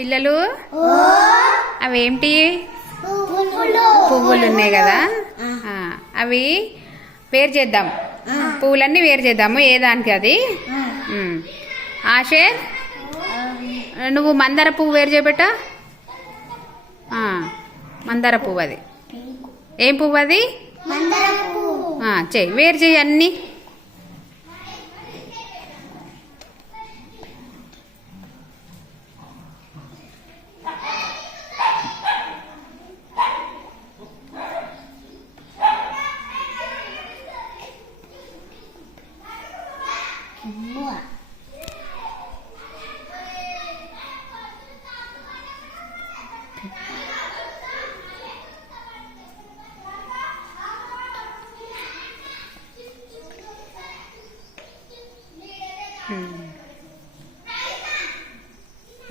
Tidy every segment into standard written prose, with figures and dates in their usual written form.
పిల్లలు అవేంటి పువ్వులు ఉన్నాయి కదా, అవి వేరు చేద్దాం. పువ్వులన్నీ వేరు చేద్దాము ఏ దానికి అది. ఆషే నువ్వు మందార పువ్వు వేరు చేయబెట్ట. మందార పువ్వు అది ఏం పువ్వు అది? చెయ్యి వేరు చెయ్యి అన్నీ.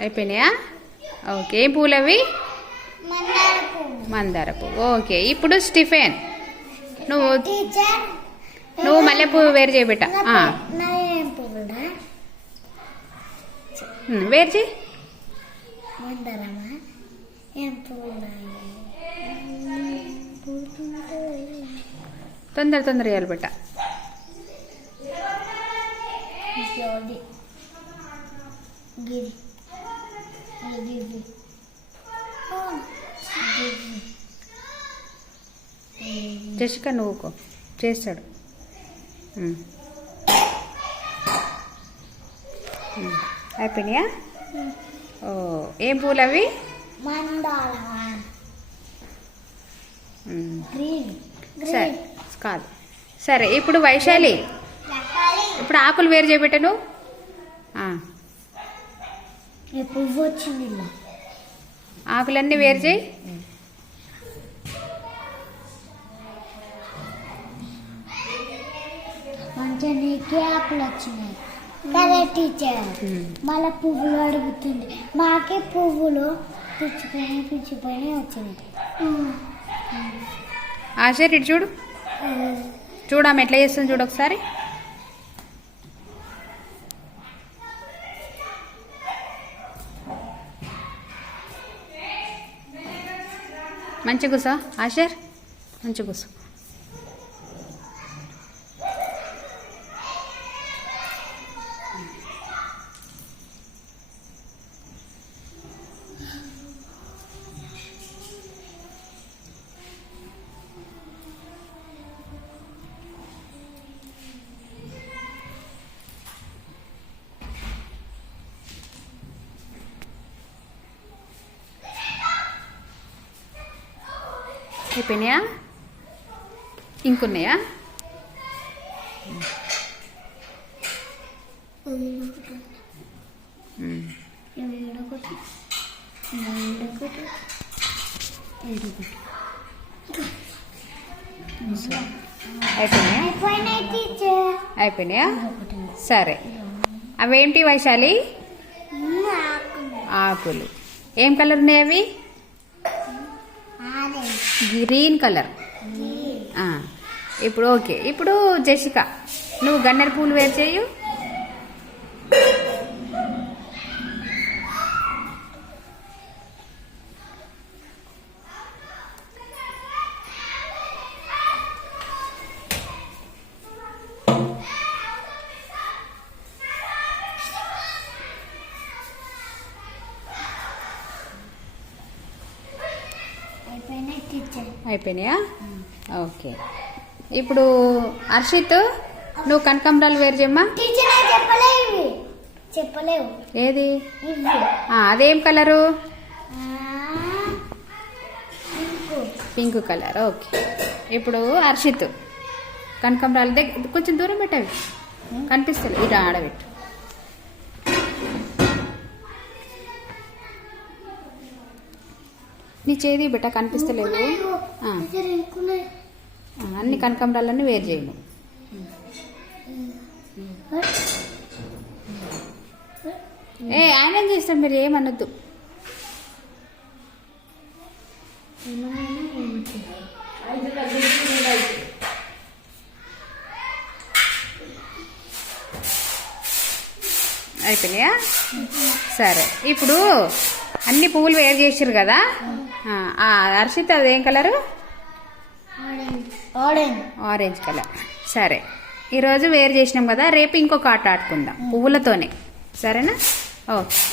అయిపోయినాయా? ఓకే. ఏం పూలు అవి? మందార పువ్వు. ఓకే. ఇప్పుడు స్టిఫెన్ నువ్వు మల్లె పువ్వు వేరు చేయబెట్ట. వేరు చేయి. తొందర వేయాలి బెట్ట. జసిక నువ్వుకో చేస్తాడు. అయిపోయినాయా? ఓ ఏం పూలు అవి? సరే కాదు. సరే ఇప్పుడు వైశాలి, ఇప్పుడు ఆకులు వేరు చేయబెట్టను. పువ్వు వచ్చింది, ఆకులన్నీ వేరు చేయి. మంచిగా నీకే ఆకులు వచ్చినాయి కదా టీచర్. మళ్ళీ పువ్వులు అడుగుతుంది, మాకే పువ్వులు పిచ్చిపోయి వచ్చినాయి. ఆశర్ ఇటు చూడు, చూడమ్మ ఎట్లా చేస్తుంది చూడు ఒకసారి. మంచి కూసో ఆశర్, మంచి కూసో. అయిపోయినాయా? ఇంకున్నాయా? అయిపోయినాయా? సరే అవేంటి వైశాలి? ఆకులు. ఏం కలర్ ఉన్నాయి అవి? Green colour. ఇప్పుడు ఓకే. ఇప్పుడు జసిక నువ్వు గన్నేరు పూలు వేరు చేయు. అయిపోయినాయా? ఓకే. ఇప్పుడు హర్షిత్ నువ్వు కనకాంబరాలు వేరు చేయమ్మా. చెప్పలేవు. ఏది? అదేం కలరు? Pink colour. ఓకే. ఇప్పుడు హర్షిత్ కనకాంబరాలు దగ్గర కొంచెం దూరం పెట్టావి, కనిపిస్తుంది. ఇలా ఆడబెట్టు. నీ చేది బిడ్డ కనిపిస్తలేదు. అన్ని కనకాంబరాలన్నీ వేరు చేయను. ఆయన ఏం చేస్తాడు, మీరు ఏమనొద్దు. అయిపోయినాయా? సరే ఇప్పుడు అన్ని పువ్వులు వేరు చేసిర్రు కదా. హర్షిత్ అదేం కలరు? Orange colour. సరే, ఈరోజు వేరు చేసినాం కదా, రేపు ఇంకొక ఆట ఆడుకుందాం పువ్వులతోనే. సరేనా? ఓకే.